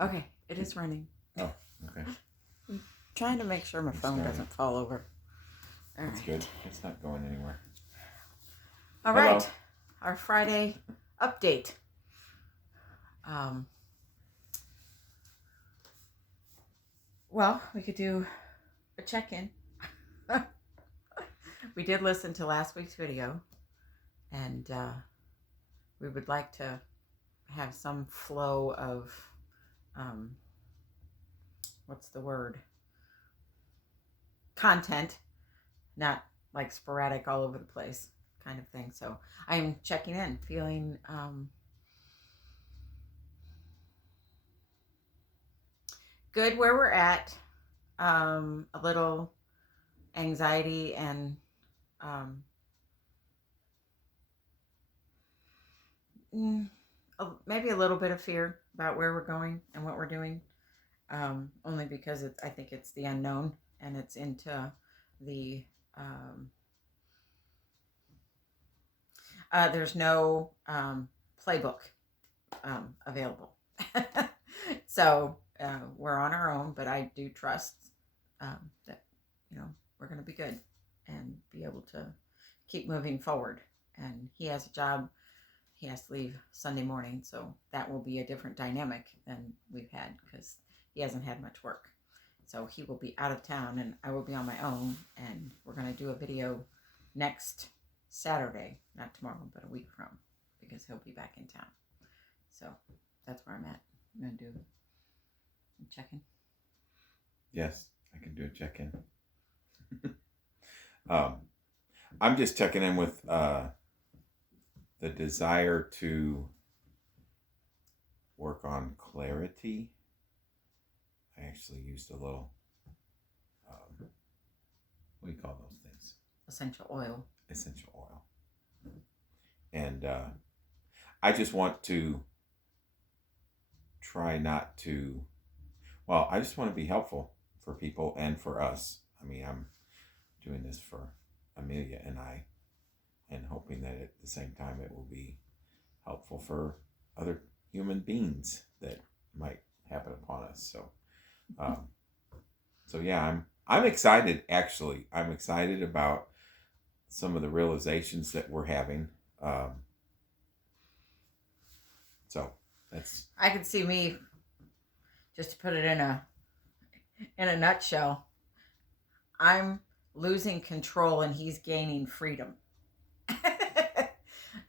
Okay, it is running. Oh, okay. I'm trying to make sure my phone doesn't fall over. All That's right. good. It's not going anywhere. All Hello. right. Our Friday update. Um, well, we could do a check-in. We did listen to last week's video, and we would like to have some flow of um, what's the word? Content, not like sporadic all over the place kind of thing. So I'm checking in, feeling good where we're at. A little anxiety and um, mm, maybe a little bit of fear about where we're going and what we're doing. Only because I think it's the unknown and it's into the um, there's no playbook available. So we're on our own, but I do trust that we're going to be good and be able to keep moving forward. And he has a job. He has to leave Sunday morning, so that will be a different dynamic than we've had because he hasn't had much work. So he will be out of town, and I will be on my own. And we're going to do a video next Saturday, not tomorrow, but a week from, because he'll be back in town. So that's where I'm at. I'm going to do a check-in. Yes, I can do a check-in. I'm just checking in with the desire to work on clarity. I actually used a little, what do you call those things? Essential oil. Essential oil. And I just want to try not to, well, I just want to be helpful for people and for us. I mean, I'm doing this for Amelia and I, and hoping that at the same time it will be helpful for other human beings that might happen upon us. Um, so yeah, I'm excited. Actually, I'm excited about some of the realizations that we're having. So that's. I could see me, just to put it in a nutshell. I'm losing control and he's gaining freedom.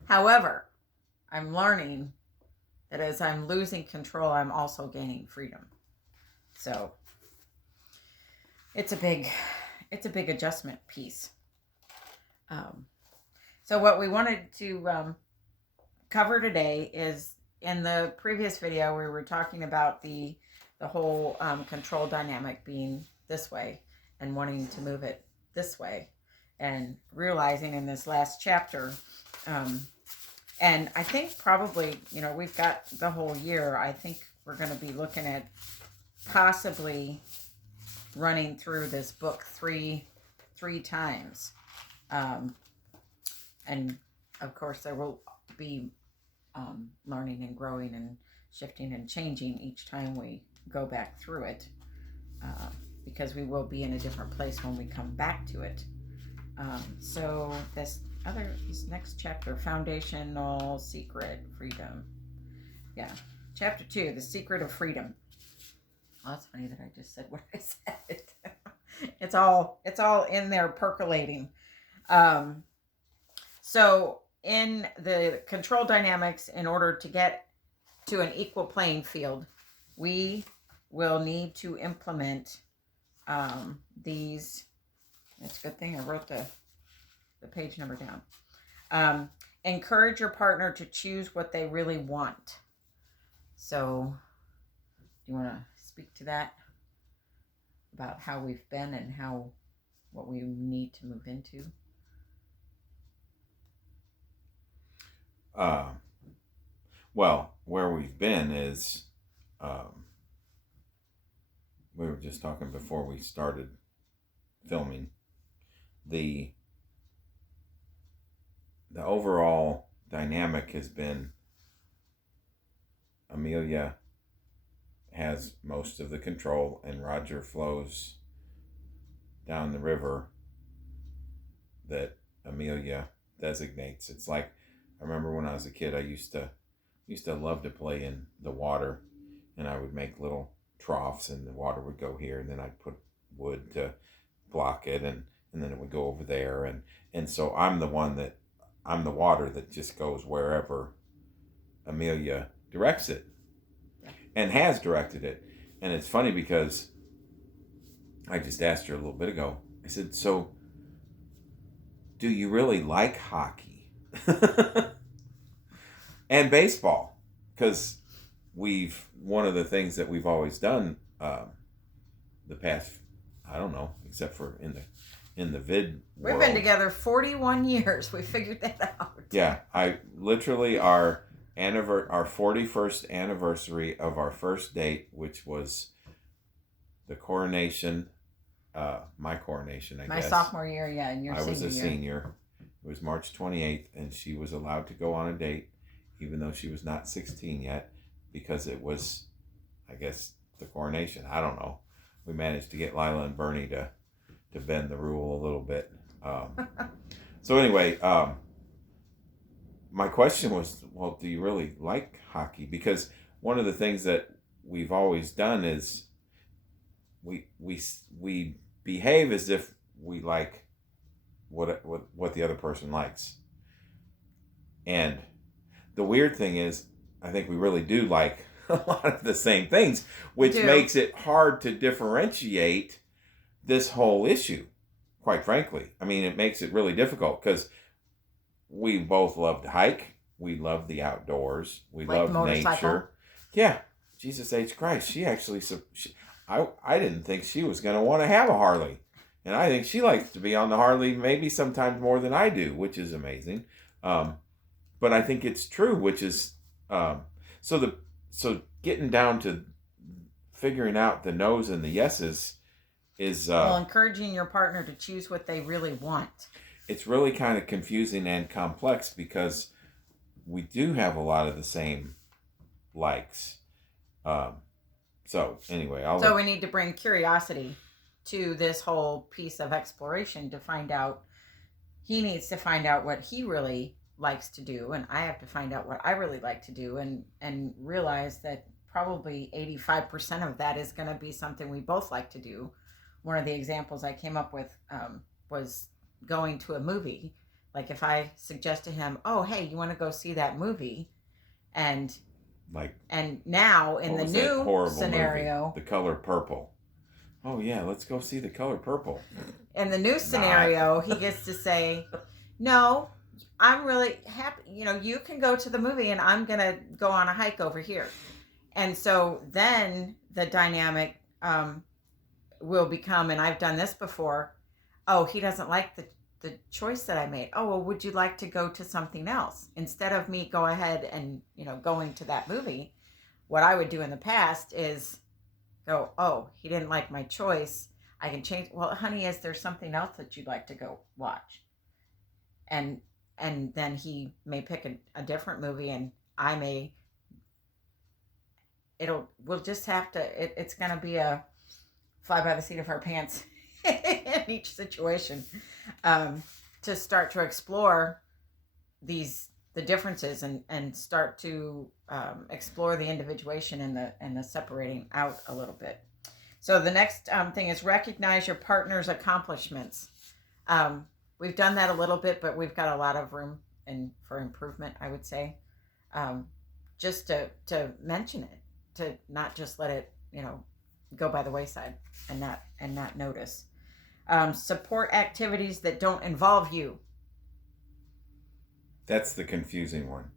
However, I'm learning that as I'm losing control, I'm also gaining freedom. So it's a big adjustment piece. Um, so what we wanted to cover today is, in the previous video we were talking about the whole control dynamic being this way and wanting to move it this way, and realizing in this last chapter, and I think probably, we've got the whole year. I think we're going to be looking at possibly running through this book three times, and of course there will be learning and growing and shifting and changing each time we go back through it, because we will be in a different place when we come back to it. So this next chapter, Foundational Secret, Freedom. Yeah. Chapter 2, The Secret of Freedom. Oh, that's funny that I just said what I said. It's all in there percolating. So in the control dynamics, in order to get to an equal playing field, we will need to implement these. It's a good thing I wrote the page number down. Encourage your partner to choose what they really want. So, do you want to speak to that? About how we've been and what we need to move into? Well, where we've been is, we were just talking before we started filming, the overall dynamic has been Amelia has most of the control, and Roger flows down the river that Amelia designates. It's like, I remember when I was a kid, I used to love to play in the water, and I would make little troughs, and the water would go here, and then I'd put wood to block it, and then it would go over there, and so I'm the water that just goes wherever Amelia directs it, and has directed it. And it's funny because I just asked her a little bit ago, I said, so do you really like hockey and baseball? Because one of the things that we've always done the past, I don't know, except for in the vid We've world. been together 41 years. We figured that out. Yeah, I literally our 41st anniversary of our first date, which was the coronation, my coronation, I My guess. sophomore year, yeah, and your I senior was a year. senior. It was March 28th, and she was allowed to go on a date, even though she was not 16 yet, because it was, I guess, the coronation. I don't know. We managed to get Lila and Bernie to bend the rule a little bit. So anyway, my question was, well, do you really like hockey? Because one of the things that we've always done is we behave as if we like what the other person likes. And the weird thing is, I think we really do like a lot of the same things, which makes it hard to differentiate this whole issue, quite frankly. I mean, it makes it really difficult because we both love to hike. We love the outdoors. We love nature. Yeah. Jesus H. Christ. She actually, I didn't think she was going to want to have a Harley. And I think she likes to be on the Harley maybe sometimes more than I do, which is amazing. But I think it's true, which is, so getting down to figuring out the no's and the yeses is... well, encouraging your partner to choose what they really want. It's really kind of confusing and complex because we do have a lot of the same likes. So anyway, we need to bring curiosity to this whole piece of exploration to find out. He needs to find out what he really likes to do, and I have to find out what I really like to do, and realize that probably 85% of that is going to be something we both like to do. One of the examples I came up with was going to a movie. Like if I suggest to him, oh, hey, you want to go see that movie? And now in the new scenario, movie, The Color Purple. Oh yeah, let's go see The Color Purple. In the new scenario, he gets to say, no, I'm really happy. You can go to the movie and I'm going to go on a hike over here. And so then the dynamic will become, and I've done this before, oh, he doesn't like the choice that I made. Oh, well, would you like to go to something else? Instead of me go ahead and, going to that movie, what I would do in the past is go, oh, he didn't like my choice. I can change. Well, honey, is there something else that you'd like to go watch? And then he may pick a different movie, and I may, we'll just have to, it's going to be a fly by the seat of our pants in each situation, to start to explore the differences and start to explore the individuation and the separating out a little bit. So the next thing is recognize your partner's accomplishments. We've done that a little bit, but we've got a lot of room for improvement, I would say. Just to mention it, to not just let it, go by the wayside and not notice. Support activities that don't involve you. That's the confusing one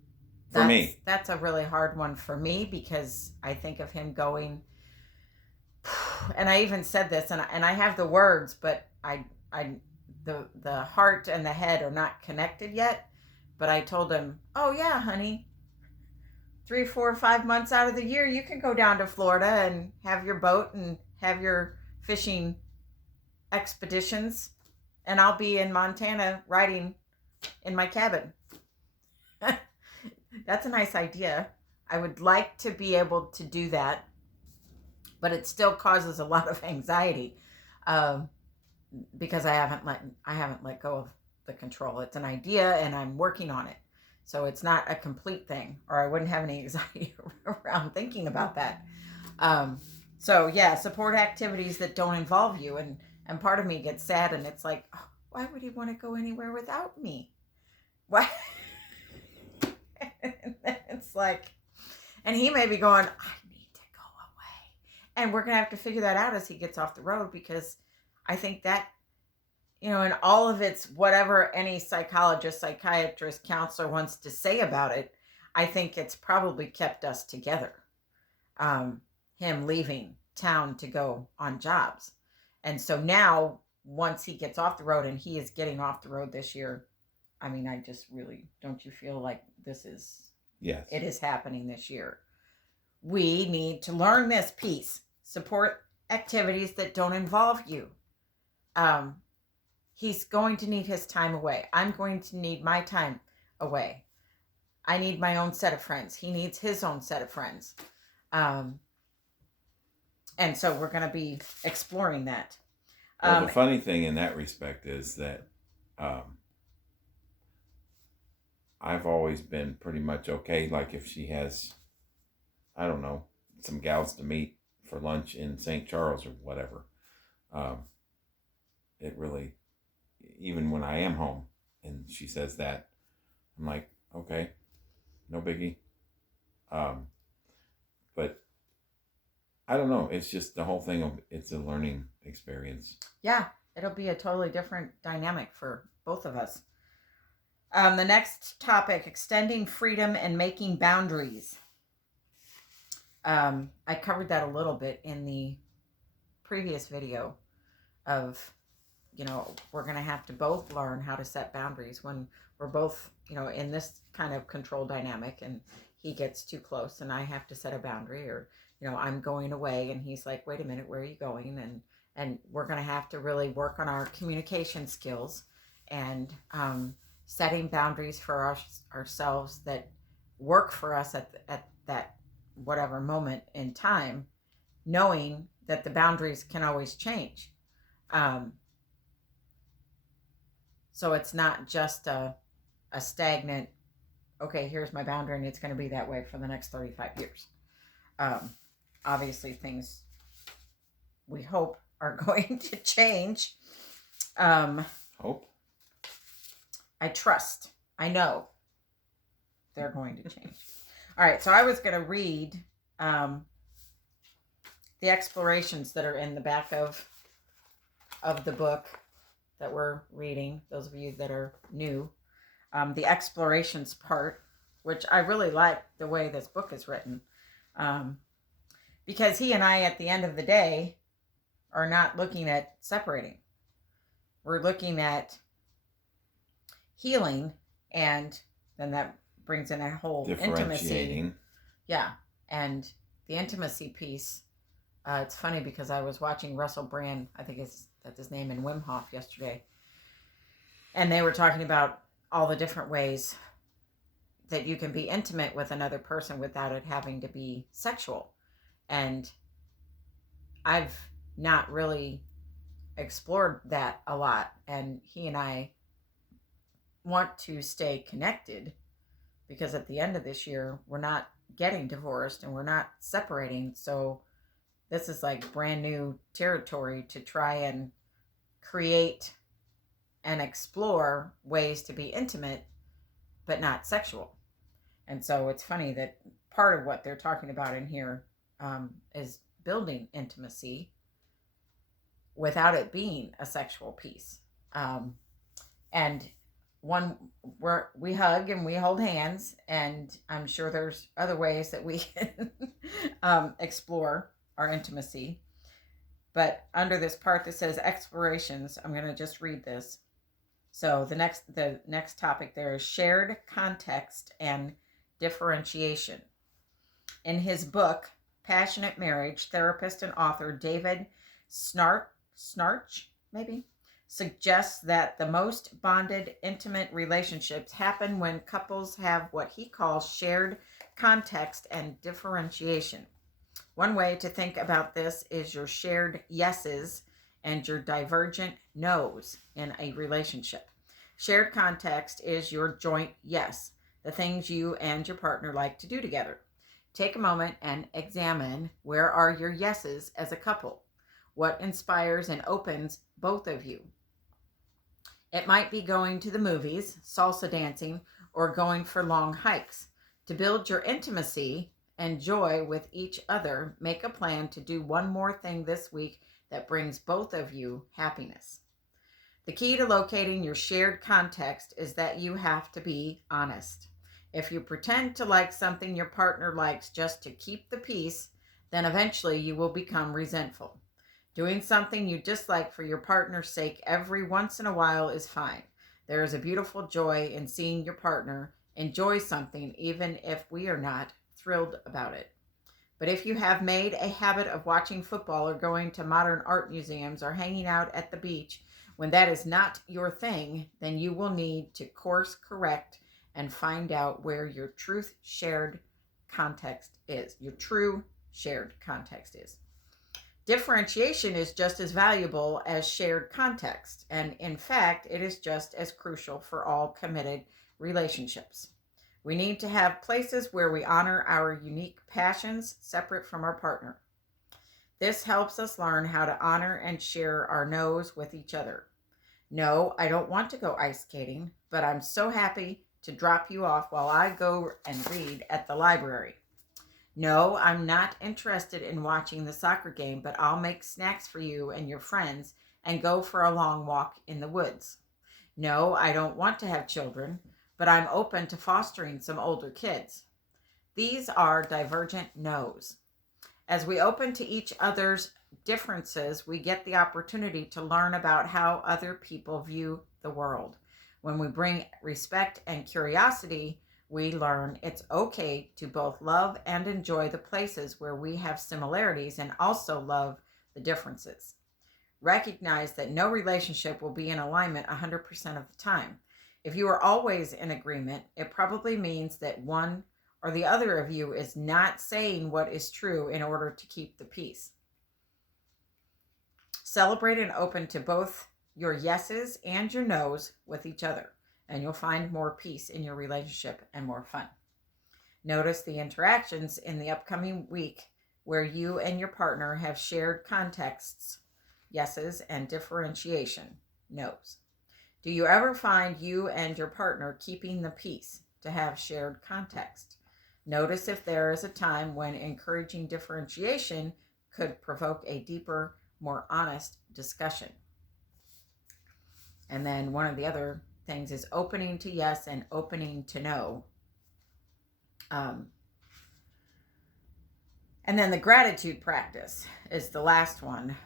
for me. That's a really hard one for me because I think of him going, and I even said this, and I have the words, but the heart and the head are not connected yet. But I told him, oh yeah, honey, 3, 4, 5 months out of the year, you can go down to Florida and have your boat and have your fishing expeditions, and I'll be in Montana riding in my cabin. That's a nice idea. I would like to be able to do that. but it still causes a lot of anxiety, um, because I haven't let go of the control. It's an idea, and I'm working on it. So it's not a complete thing, or I wouldn't have any anxiety around thinking about that. Um, so yeah, support activities that don't involve you, and part of me gets sad, and it's like, oh, why would he want to go anywhere without me? Why? It's like, and he may be going, I need to go away, and we're gonna have to figure that out as he gets off the road, because I think that, in all of its whatever any psychologist, psychiatrist, counselor wants to say about it, I think it's probably kept us together. Um, him leaving town to go on jobs. And so now, once he gets off the road, and he is getting off the road this year, I mean, I just really, don't you feel like Yes. it is happening this year? We need to learn this piece. Support activities that don't involve you. He's going to need his time away. I'm going to need my time away. I need my own set of friends. He needs his own set of friends. And so we're going to be exploring that. Well, the funny thing in that respect is that I've always been pretty much okay. Like if she has, I don't know, some gals to meet for lunch in St. Charles or whatever, it really, even when I am home and she says that, I'm like, okay, no biggie. But I don't know. It's just the whole thing of, it's a learning experience. Yeah, it'll be a totally different dynamic for both of us. The next topic, extending freedom and making boundaries. I covered that a little bit in the previous video of, we're going to have to both learn how to set boundaries when we're both, in this kind of control dynamic, and he gets too close and I have to set a boundary, or, I'm going away and he's like, wait a minute, where are you going? And we're going to have to really work on our communication skills and, setting boundaries for ourselves that work for us at that whatever moment in time, knowing that the boundaries can always change. So it's not just a stagnant, okay, here's my boundary and it's going to be that way for the next 35 years. Obviously things we hope are going to change. Hope? I trust. I know they're going to change. All right, so I was going to read the explorations that are in the back of the book that we're reading, those of you that are new. The explorations part, which I really like the way this book is written, because he and I, at the end of the day, are not looking at separating. We're looking at healing, and then that brings in a whole intimacy. Yeah, and the intimacy piece. It's funny because I was watching Russell Brand, I think that's his name, and Wim Hof yesterday, and they were talking about all the different ways that you can be intimate with another person without it having to be sexual. And I've not really explored that a lot, and he and I want to stay connected, because at the end of this year we're not getting divorced and we're not separating, so this is like brand new territory to try and create and explore ways to be intimate but not sexual. And so it's funny that part of what they're talking about in here is building intimacy without it being a sexual piece. And we hug and we hold hands, and I'm sure there's other ways that we can explore our intimacy. But under this part that says explorations, I'm going to just read this. So the next topic there is shared context and differentiation. In his book, Passionate Marriage, therapist and author David Schnarch, maybe, suggests that the most bonded, intimate relationships happen when couples have what he calls shared context and differentiation. One way to think about this is your shared yeses and your divergent nos in a relationship. Shared context is your joint yes, the things you and your partner like to do together. Take a moment and examine, where are your yeses as a couple? What inspires and opens both of you? It might be going to the movies, salsa dancing, or going for long hikes. To build your intimacy and joy with each other, make a plan to do one more thing this week that brings both of you happiness. The key to locating your shared context is that you have to be honest. If you pretend to like something your partner likes just to keep the peace, then eventually you will become resentful. Doing something you dislike for your partner's sake every once in a while is fine. There is a beautiful joy in seeing your partner enjoy something even if we are not thrilled about it. But if you have made a habit of watching football or going to modern art museums or hanging out at the beach when that is not your thing, then you will need to course correct and find out where your true shared context is. Differentiation is just as valuable as shared context, and in fact, it is just as crucial for all committed relationships. We need to have places where we honor our unique passions separate from our partner. This helps us learn how to honor and share our no's with each other. No, I don't want to go ice skating, but I'm so happy to drop you off while I go and read at the library. No, I'm not interested in watching the soccer game, but I'll make snacks for you and your friends and go for a long walk in the woods. No, I don't want to have children, but I'm open to fostering some older kids. These are divergent no's. As we open to each other's differences, we get the opportunity to learn about how other people view the world. When we bring respect and curiosity, we learn it's okay to both love and enjoy the places where we have similarities and also love the differences. Recognize that no relationship will be in alignment 100% of the time. If you are always in agreement, it probably means that one or the other of you is not saying what is true in order to keep the peace. Celebrate and open to both your yeses and your nos with each other, and you'll find more peace in your relationship and more fun. Notice the interactions in the upcoming week where you and your partner have shared contexts, yeses, and differentiation, nos. Do you ever find you and your partner keeping the peace to have shared context? Notice if there is a time when encouraging differentiation could provoke a deeper, more honest discussion. And then one of the other things is opening to yes and opening to no. And then the gratitude practice is the last one.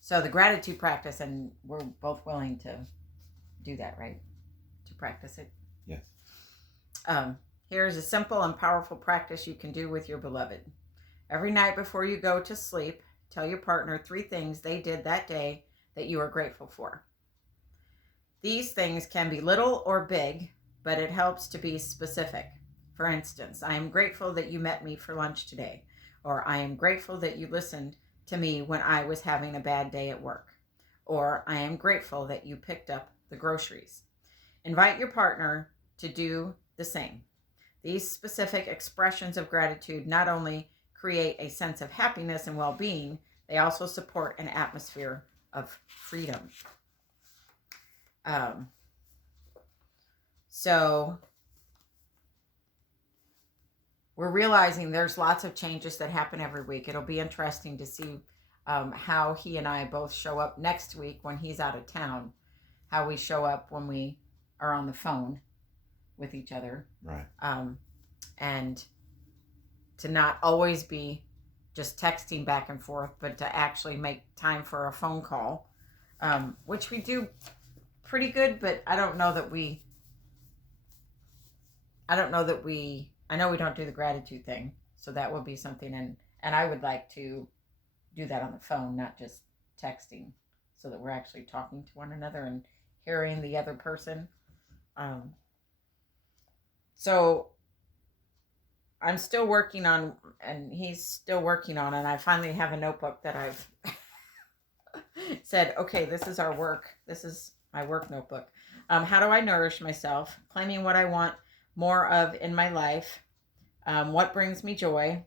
So the gratitude practice, and we're both willing to do that, right? To practice it. Yes. Here's a simple and powerful practice you can do with your beloved. Every night before you go to sleep, tell your partner 3 things they did that day that you are grateful for. These things can be little or big, but it helps to be specific. For instance, I am grateful that you met me for lunch today, or I am grateful that you listened to me when I was having a bad day at work, or I am grateful that you picked up the groceries. Invite your partner to do the same. These specific expressions of gratitude not only create a sense of happiness and well-being, they also support an atmosphere of freedom. So we're realizing there's lots of changes that happen every week. It'll be interesting to see how he and I both show up next week when he's out of town, how we show up when we are on the phone with each other. Right. And to not always be just texting back and forth, but to actually make time for a phone call, which we do pretty good, but I know we don't do the gratitude thing. So that would be something, and I would like to do that on the phone, not just texting. so that we're actually talking to one another and hearing the other person. Um, so I'm still working on, and he's still working on, and I finally have a notebook that I've said, okay, this is our work. This is my work notebook. How do I nourish myself? Claiming what I want more of in my life. What brings me joy?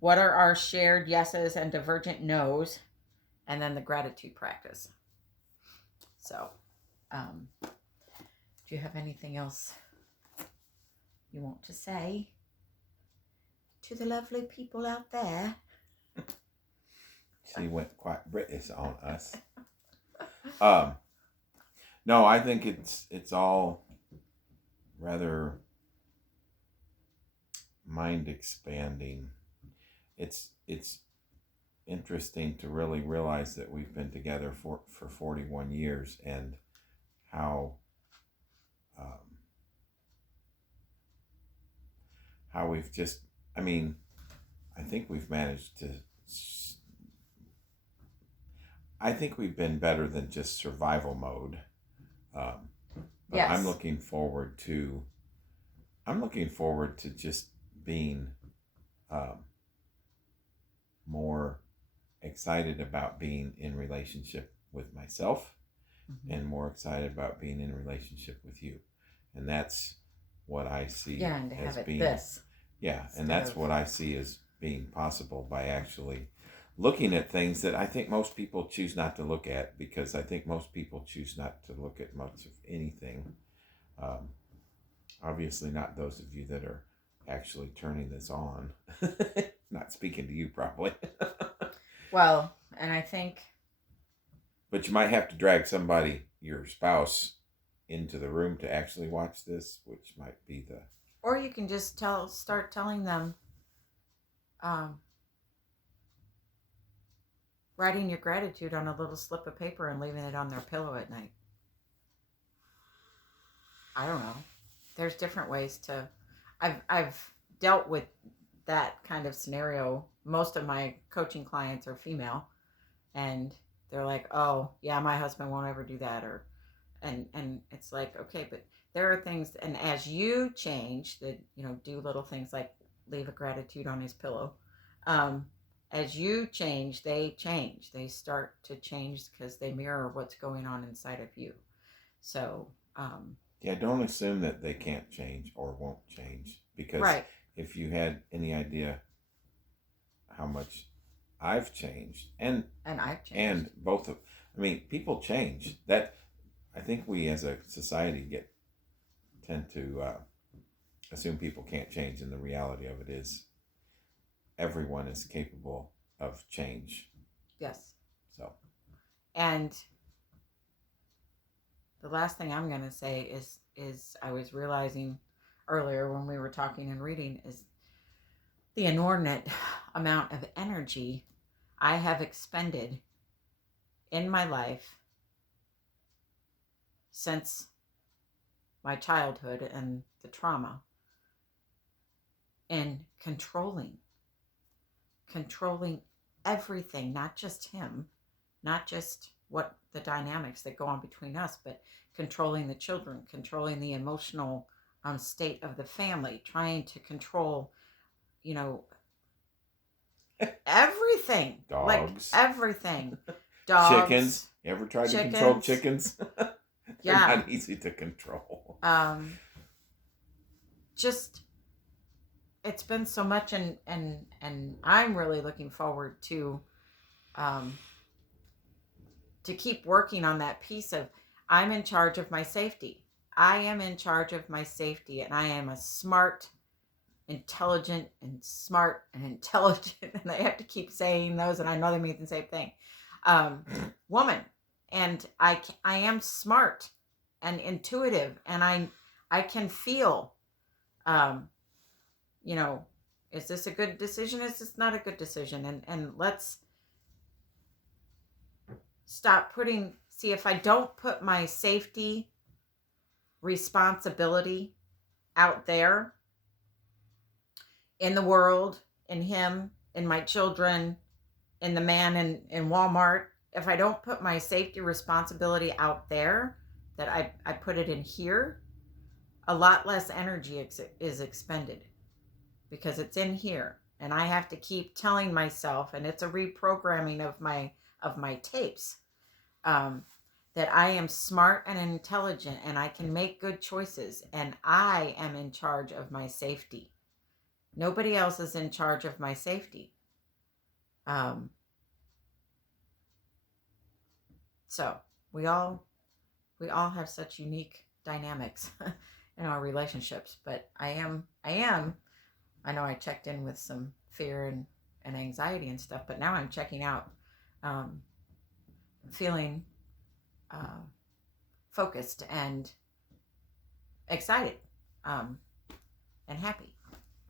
What are our shared yeses and divergent nos? And then the gratitude practice. So, do you have anything else you want to say to the lovely people out there? She went quite British on us. No, I think it's all rather mind expanding. It's interesting to really realize that we've been together for 41 years and how we've just, I mean, I think we've managed to, I think we've been better than just survival mode. But Yes. I'm looking forward to just being more excited about being in relationship with myself, Mm-hmm. and more excited about being in relationship with you. And that's what I see Yeah, and to as have it being this. yeah, instead and that's of- what I see as being possible by actually looking at things that I think most people choose not to look at, because I think most people choose not to look at much of anything. Obviously not those of you that are actually turning this on. Not speaking to you probably. Well, and I think, But you might have to drag somebody, your spouse, into the room to actually watch this, which might be the... or you can just start telling them, writing your gratitude on a little slip of paper and leaving it on their pillow at night. I don't know. There's different ways to. I've dealt with that kind of scenario. Most of my coaching clients are female, and they're like, "Oh, yeah, my husband won't ever do that," or, and it's like, okay, but there are things, and as you change, that do little things like leave a gratitude on his pillow. As you change, they change. They start to change because they mirror what's going on inside of you. So, Yeah, don't assume that they can't change or won't change, because right. if you had any idea how much I've changed, and I've changed. and both of, I mean, people change. That, I think we as a society tend to assume people can't change, and the reality of it is everyone is capable of change. Yes. So, and the last thing I'm going to say is I was realizing earlier when we were talking and reading is the inordinate amount of energy I have expended in my life since my childhood and the trauma in controlling everything, not just him, not just what the dynamics that go on between us, but controlling the children, controlling the emotional state of the family, trying to control, everything. Dogs. Like everything. Dogs. Chickens. You ever tried to control chickens? They're not easy to control. Just, it's been so much, and I'm really looking forward to keep working on that piece of, I'm in charge of my safety. I am in charge of my safety, and I am a smart, intelligent, and I have to keep saying those, and I know they mean the same thing. Woman, and I am smart and intuitive, and I can feel, is this a good decision? Is this not a good decision? And let's stop see if I don't put my safety responsibility out there in the world, in him, in my children, in the man in Walmart, if I don't put my safety responsibility out there, that I put it in here, a lot less energy is expended because it's in here. And I have to keep telling myself, and it's a reprogramming of my tapes, that I am smart and intelligent and I can make good choices and I am in charge of my safety. Nobody else is in charge of my safety. So we all have such unique dynamics in our relationships, but I know I checked in with some fear and anxiety and stuff, but now I'm checking out, feeling focused and excited, and happy.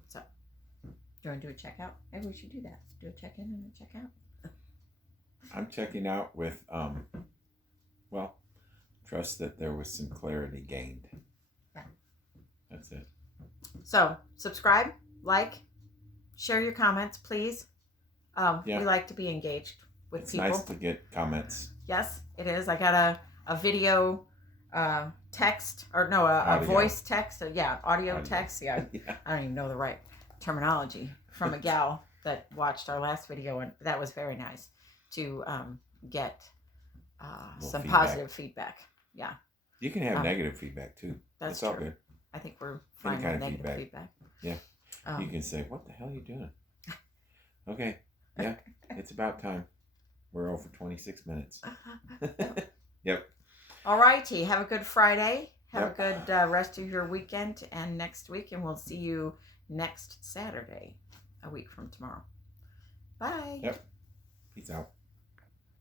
So, do you want to do a checkout? Maybe we should do that. Do a check-in and a checkout. I'm checking out with, well, trust that there was some clarity gained. Yeah. That's it. So, subscribe, like, share your comments, please. We like to be engaged with people. It's nice to get comments. Yes, it is. I got a video text, or no, a voice text. Audio text. Yeah, Yeah. I don't even know the right terminology, from a gal that watched our last video, and that was very nice to get some feedback. Positive feedback. Yeah. You can have negative feedback too. That's all true. good. I think we're fine with kind of negative feedback. feedback. Yeah. You can say, "What the hell are you doing?" Okay. Yeah. It's about time. We're over 26 minutes. Yep. All righty. Have a good Friday. Have Yep. a good rest of your weekend and next week, and we'll see you next Saturday, a week from tomorrow. Bye. Yep. Peace out.